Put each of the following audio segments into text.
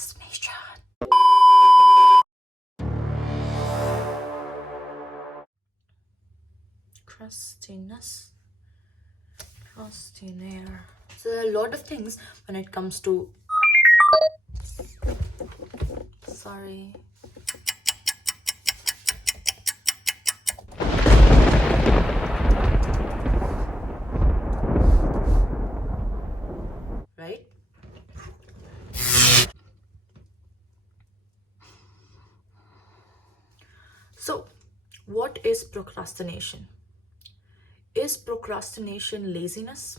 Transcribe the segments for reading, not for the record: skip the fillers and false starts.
Procrastination. Procrastinator. So there are a lot of things when it comes to. Sorry. Right? So, what is procrastination? Is procrastination laziness?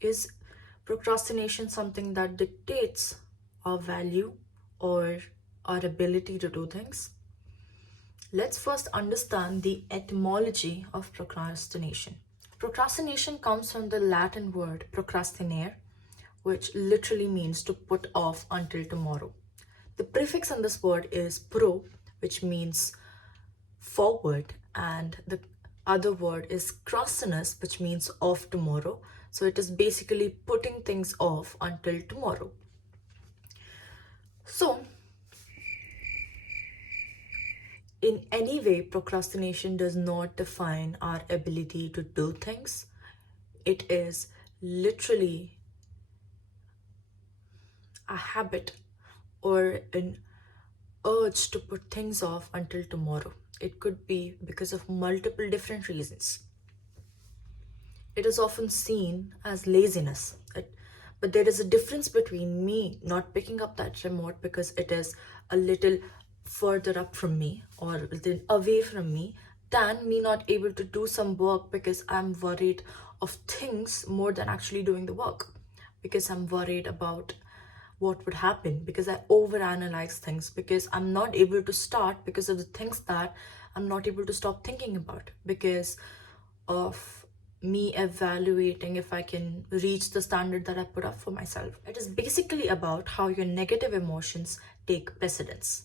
Is procrastination something that dictates our value or our ability to do things? Let's first understand the etymology of procrastination. Procrastination comes from the Latin word procrastinare, which literally means to put off until tomorrow. The prefix in this word is pro, which means forward, and the other word is crassinus, which means off tomorrow. So it is basically putting things off until tomorrow. So, in any way, procrastination does not define our ability to do things. It is literally a habit or an urge to put things off until tomorrow. It could be because of multiple different reasons. It is often seen as laziness. But there is a difference between me not picking up that remote because it is a little further up from me or a little away from me than me not able to do some work because I'm worried of things more than actually doing the work. Because I'm worried about what would happen, because I overanalyze things, because I'm not able to start because of the things that I'm not able to stop thinking about, because of me evaluating if I can reach the standard that I put up for myself. It is basically about how your negative emotions take precedence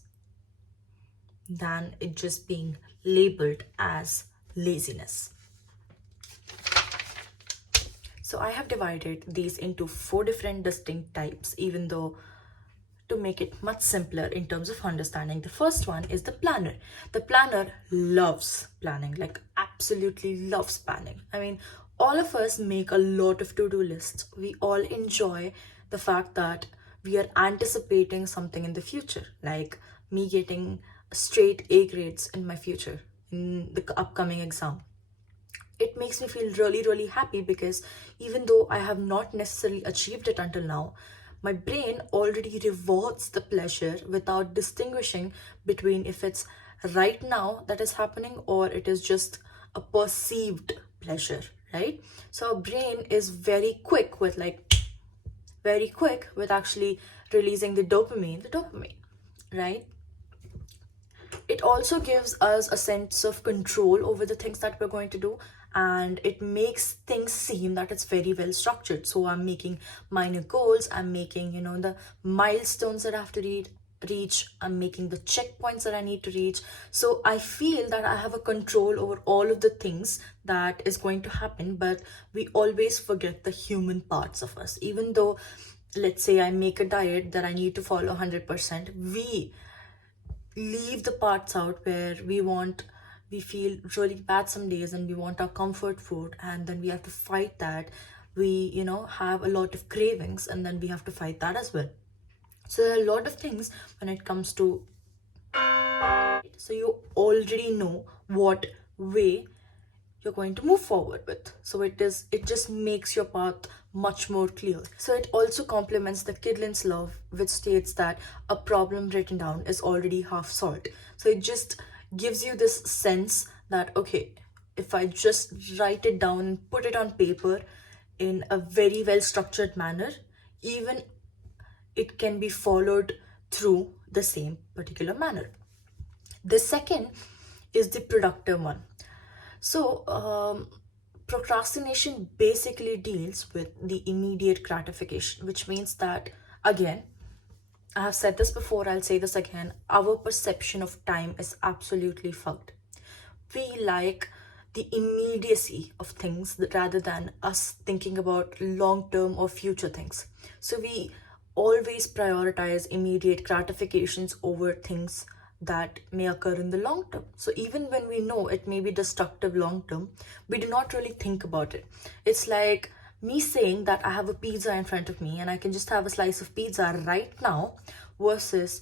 than it just being labeled as laziness. So I have divided these into 4 different distinct types, even though to make it much simpler in terms of understanding. The first one is the planner. The planner loves planning, like absolutely loves planning. I mean, all of us make a lot of to-do lists. We all enjoy the fact that we are anticipating something in the future, like me getting straight A grades in my future, in the upcoming exam. It makes me feel really, really happy because even though I have not necessarily achieved it until now, my brain already rewards the pleasure without distinguishing between if it's right now that is happening or it is just a perceived pleasure, right? So our brain is very quick with actually releasing the dopamine, right? It also gives us a sense of control over the things that we're going to do, and it makes things seem that it's very well structured. So I'm making minor goals, I'm making the milestones that I have to reach, I'm making the checkpoints that I need to reach, so I feel that I have a control over all of the things that is going to happen. But we always forget the human parts of us. Even though, let's say I make a diet that I need to follow 100%, we leave the parts out where we feel really bad some days and we want our comfort food, and then we have to fight that. We have a lot of cravings, and then we have to fight that as well. So there are a lot of things when it comes to, so you already know what way you're going to move forward with. So it just makes your path much more clear. So it also complements the Kidlin's law, which states that a problem written down is already half solved. So it just gives you this sense that, okay, if I just write it down and put it on paper in a very well structured manner, even it can be followed through the same particular manner. The second is the productive one. So, procrastination basically deals with the immediate gratification, which means that, again, I have said this before, I'll say this again, our perception of time is absolutely fucked. We like the immediacy of things rather than us thinking about long term or future things. So, we always prioritize immediate gratifications over things that may occur in the long term. So even when we know it may be destructive long term, we do not really think about it. It's like me saying that I have a pizza in front of me and I can just have a slice of pizza right now, versus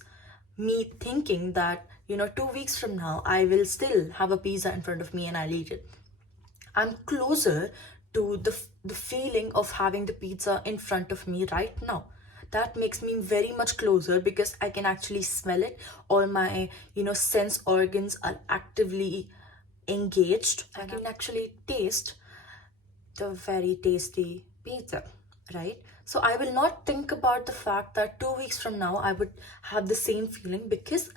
me thinking that, 2 weeks from now, I will still have a pizza in front of me and I'll eat it. I'm closer to the feeling of having the pizza in front of me right now. That makes me very much closer because I can actually smell it. All my, sense organs are actively engaged. I can actually taste the very tasty pizza, right? So I will not think about the fact that 2 weeks from now I would have the same feeling, because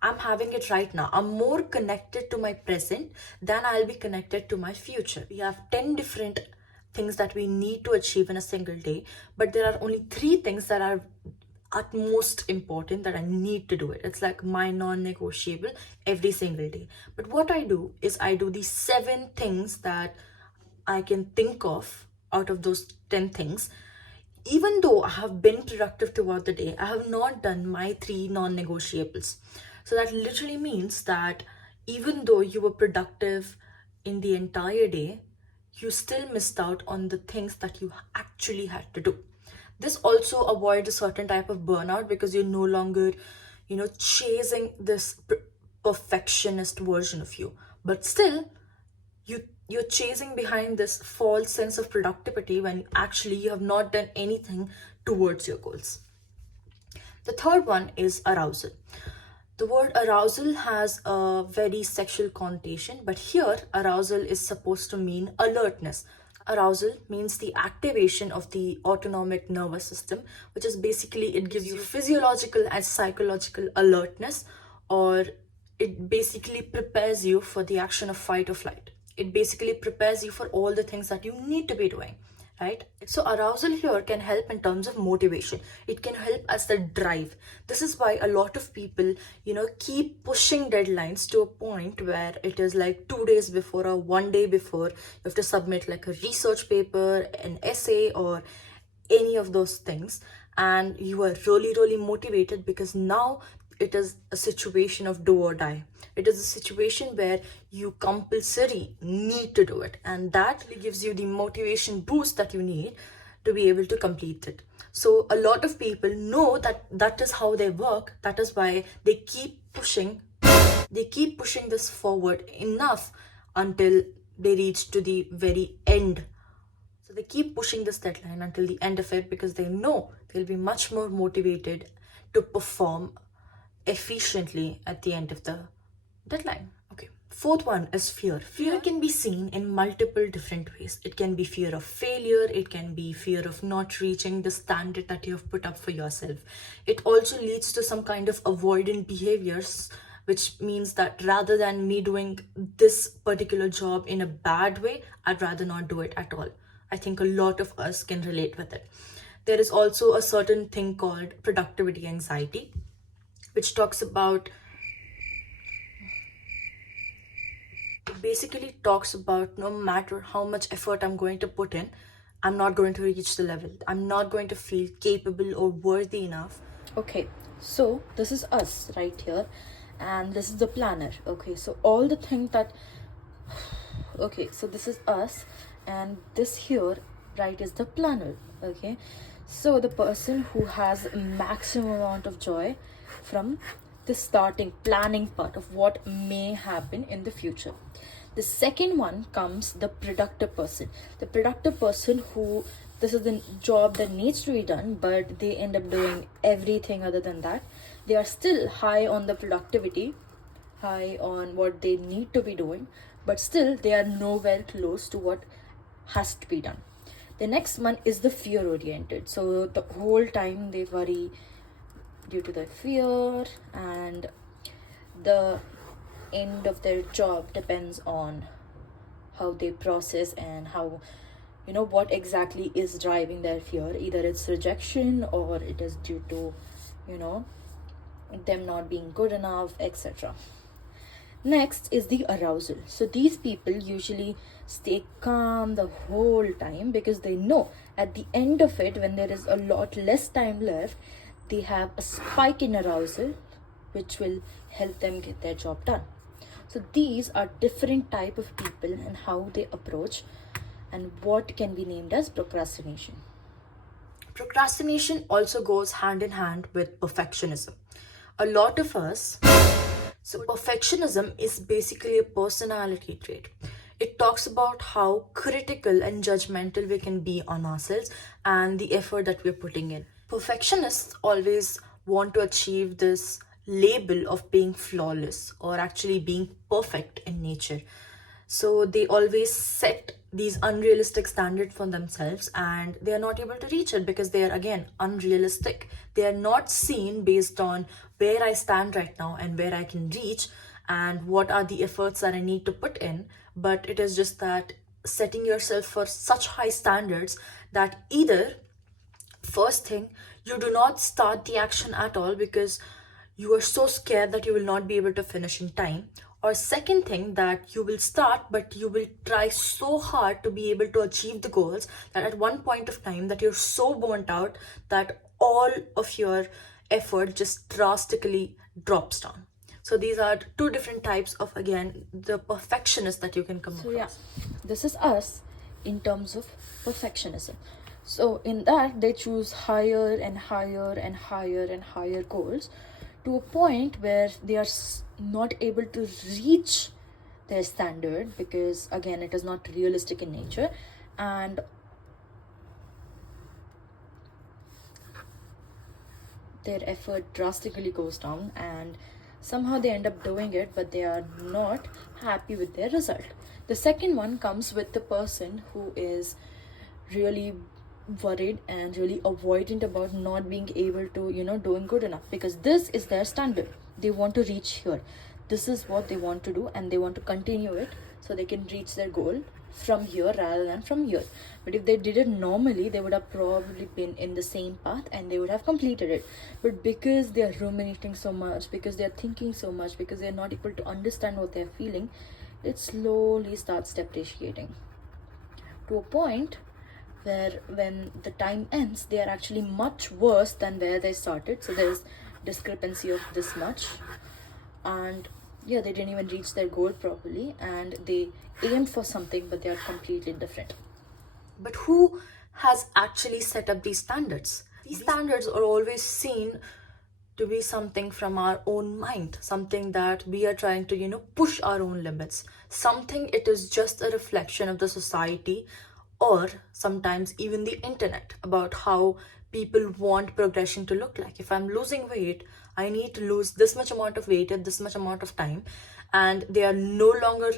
I'm having it right now. I'm more connected to my present than I'll be connected to my future. We have 10 different things that we need to achieve in a single day, but there are only 3 things that are at most important that I need to do it. It's like my non-negotiable every single day. But what I do is I do these 7 things that I can think of out of those 10 things. Even though I have been productive throughout the day, I have not done my 3 non-negotiables. So that literally means that even though you were productive in the entire day, you still missed out on the things that you actually had to do. This also avoids a certain type of burnout because you're no longer, chasing this perfectionist version of you. But still, you're chasing behind this false sense of productivity when actually you have not done anything towards your goals. The third one is arousal. The word arousal has a very sexual connotation, but here arousal is supposed to mean alertness. Arousal means the activation of the autonomic nervous system, which is basically it gives you physiological and psychological alertness, or it basically prepares you for the action of fight or flight. It basically prepares you for all the things that you need to be doing, right? So arousal here can help in terms of motivation. It can help as the drive. This is why a lot of people, keep pushing deadlines to a point where it is like 2 days before or one day before you have to submit like a research paper, an essay, or any of those things, and you are really really motivated because now it is a situation of do or die. It is a situation where you compulsory need to do it, and that gives you the motivation boost that you need to be able to complete it. So a lot of people know that that is how they work. That is why they keep pushing this forward enough until they reach to the very end. So they keep pushing this deadline until the end of it because they know they'll be much more motivated to perform efficiently at the end of the deadline. Okay. Fourth one is fear. Fear can be seen in multiple different ways. It can be fear of failure. It can be fear of not reaching the standard that you have put up for yourself. It also leads to some kind of avoidant behaviors, which means that rather than me doing this particular job in a bad way, I'd rather not do it at all. I think a lot of us can relate with it. There is also a certain thing called productivity anxiety, which basically talks about no matter how much effort I'm going to put in, I'm not going to reach the level. I'm not going to feel capable or worthy enough. Okay, so this is us right here, and this is the planner. Okay, so all the things that okay, so this is us, and this here right is the planner. Okay, so the person who has maximum amount of joy from the starting planning part of what may happen in the future. The second one comes the productive person. The productive person who this is the job that needs to be done, but they end up doing everything other than that. They are still high on the productivity, high on what they need to be doing, but still they are nowhere close to what has to be done. The next one is the fear oriented. So the whole time they worry due to their fear, and the end of their job depends on how they process and how what exactly is driving their fear. Either it's rejection or it is due to them not being good enough, etc. Next is the arousal. So these people usually stay calm the whole time because they know at the end of it, when there is a lot less time left, they have a spike in arousal, which will help them get their job done. So these are different type of people and how they approach and what can be named as procrastination. Procrastination also goes hand in hand with perfectionism. A lot of us, so perfectionism is basically a personality trait. It talks about how critical and judgmental we can be on ourselves and the effort that we're putting in. Perfectionists always want to achieve this label of being flawless or actually being perfect in nature. So they always set these unrealistic standards for themselves and they are not able to reach it because they are again unrealistic. They are not seen based on where I stand right now and where I can reach and what are the efforts that I need to put in. But it is just that setting yourself for such high standards that either first thing, you do not start the action at all because you are so scared that you will not be able to finish in time. Or second thing, that you will start but you will try so hard to be able to achieve the goals that at one point of time that you're so burnt out that all of your effort just drastically drops down. So these are two different types of, again, the perfectionist that you can come across. So yeah, this is us in terms of perfectionism. So in that, they choose higher and higher and higher and higher goals to a point where they are not able to reach their standard because again it is not realistic in nature, and their effort drastically goes down and somehow they end up doing it, but they are not happy with their result. The second one comes with the person who is really worried and really avoidant about not being able to, doing good enough, because this is their standard. They want to reach here. This is what they want to do and they want to continue it so they can reach their goal from here rather than from here. But if they did it normally, they would have probably been in the same path and they would have completed it. But because they are ruminating so much, because they are thinking so much, because they are not able to understand what they are feeling, it slowly starts depreciating to a point where when the time ends, they are actually much worse than where they started. So there's discrepancy of this much, and yeah, they didn't even reach their goal properly and they aimed for something but they are completely different. But who has actually set up these standards? These standards are always seen to be something from our own mind, something that we are trying to, push our own limits. Something it is just a reflection of the society or sometimes even the internet about how people want progression to look like. If I'm losing weight, I need to lose this much amount of weight at this much amount of time. And they are no longer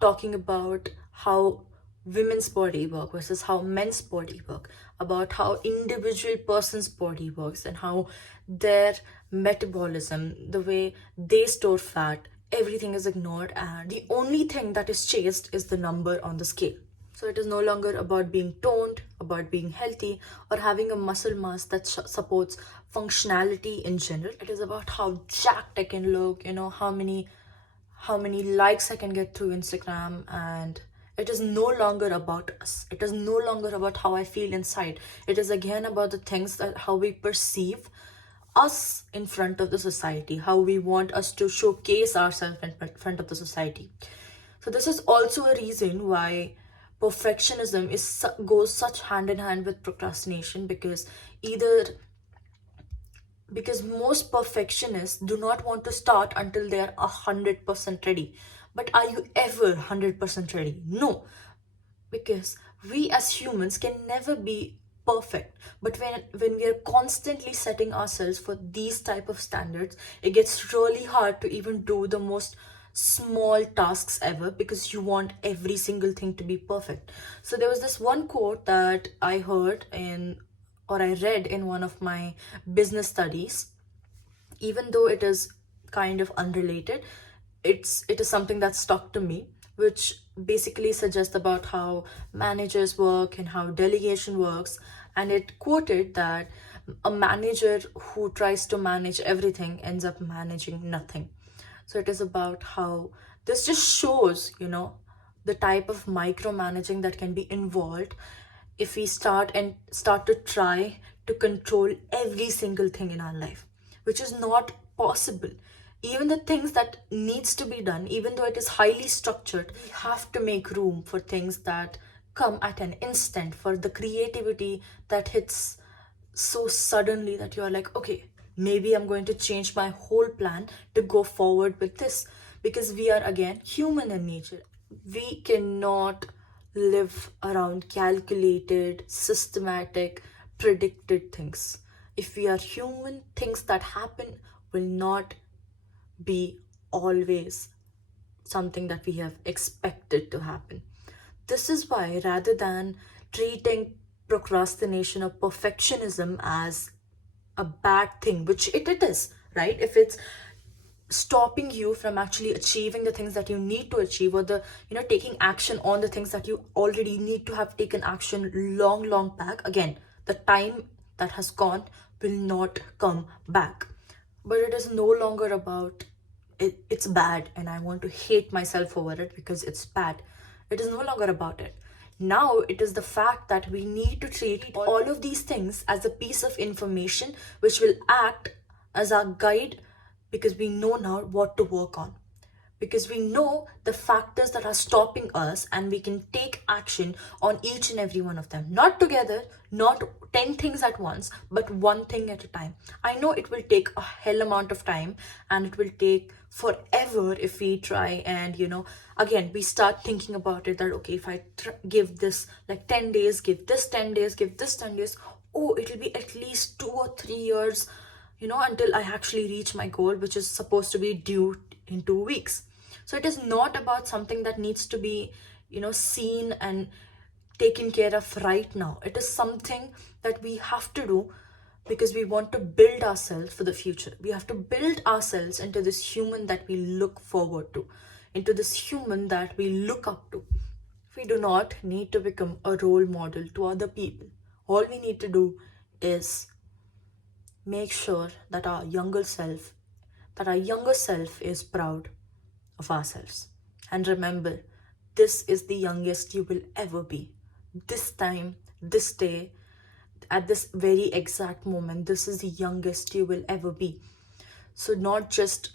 talking about how women's body work versus how men's body work, about how individual person's body works and how their metabolism, the way they store fat, everything is ignored and the only thing that is chased is the number on the scale. So it is no longer about being toned, about being healthy, or having a muscle mass that supports functionality in general. It is about how jacked I can look, how many likes I can get through Instagram, and it is no longer about us. It is no longer about how I feel inside. It is again about the things that how we perceive us in front of the society, how we want us to showcase ourselves in front of the society. So this is also a reason why perfectionism goes such hand in hand with procrastination, because most perfectionists do not want to start until they are 100% ready. But are you ever 100% ready? No, because we as humans can never be perfect. But when we are constantly setting ourselves for these type of standards, it gets really hard to even do the most small tasks ever because you want every single thing to be perfect. So there was this one quote that I heard in or I read in one of my business studies. Even though it is kind of unrelated, it is something that stuck to me, which basically suggests about how managers work and how delegation works. And it quoted that a manager who tries to manage everything ends up managing nothing. So it is about how this just shows, the type of micromanaging that can be involved if we start to try to control every single thing in our life, which is not possible. Even the things that needs to be done, even though it is highly structured, we have to make room for things that come at an instant, for the creativity that hits so suddenly that you're like, okay, maybe I'm going to change my whole plan to go forward with this, because we are again human in nature. We cannot live around calculated, systematic, predicted things. If we are human, things that happen will not be always something that we have expected to happen. This is why, rather than treating procrastination or perfectionism as a bad thing, which it is, right? If it's stopping you from actually achieving the things that you need to achieve, or the taking action on the things that you already need to have taken action long back, again, the time that has gone will not come back. But it is no longer about it's bad and I want to hate myself over it because it's bad. It is no longer about it. Now it is the fact that we need to treat all of these things as a piece of information which will act as our guide, because we know now what to work on, because we know the factors that are stopping us, and we can take action on each and every one of them, not together, not 10 things at once, but one thing at a time. I know it will take a hell amount of time, and it will take forever if we try and again we start thinking about it, that okay, if I give this like 10 days, give this 10 days, give this 10 days, oh, it'll be at least 2 or 3 years, until I actually reach my goal, which is supposed to be due in 2 weeks. So it is not about something that needs to be, seen and taken care of right now. It is something that we have to do because we want to build ourselves for the future. We have to build ourselves into this human that we look forward to, into this human that we look up to. We do not need to become a role model to other people. All we need to do is make sure that our younger self is proud of ourselves. And remember, this is the youngest you will ever be. This time, this day, at this very exact moment, this is the youngest you will ever be. So, not just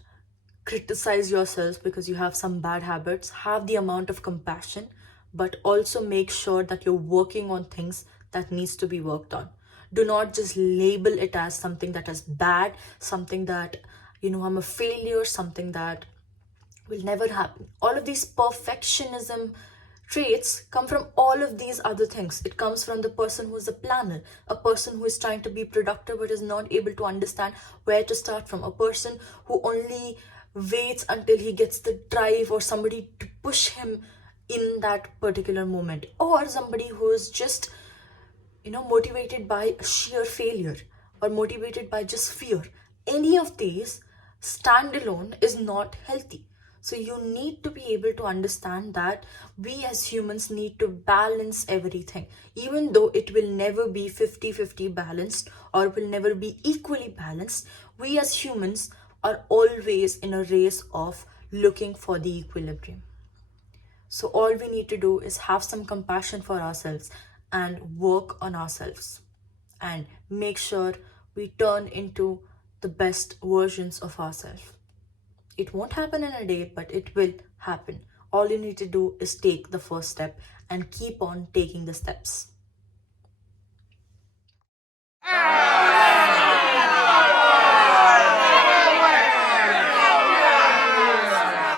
criticize yourself because you have some bad habits, have the amount of compassion, but also make sure that you're working on things that needs to be worked on. Do not just label it as something that is bad, something that, I'm a failure, something that will never happen. All of these perfectionism traits come from all of these other things. It comes from the person who is a planner, a person who is trying to be productive but is not able to understand where to start from, a person who only waits until he gets the drive or somebody to push him in that particular moment, or somebody who is just motivated by sheer failure or motivated by just fear. Any of these standalone is not healthy. So you need to be able to understand that we as humans need to balance everything, even though it will never be 50-50 balanced or will never be equally balanced. We as humans are always in a race of looking for the equilibrium. So, all we need to do is have some compassion for ourselves and work on ourselves and make sure we turn into the best versions of ourselves. It won't happen in a day, but it will happen. All you need to do is take the first step and keep on taking the steps.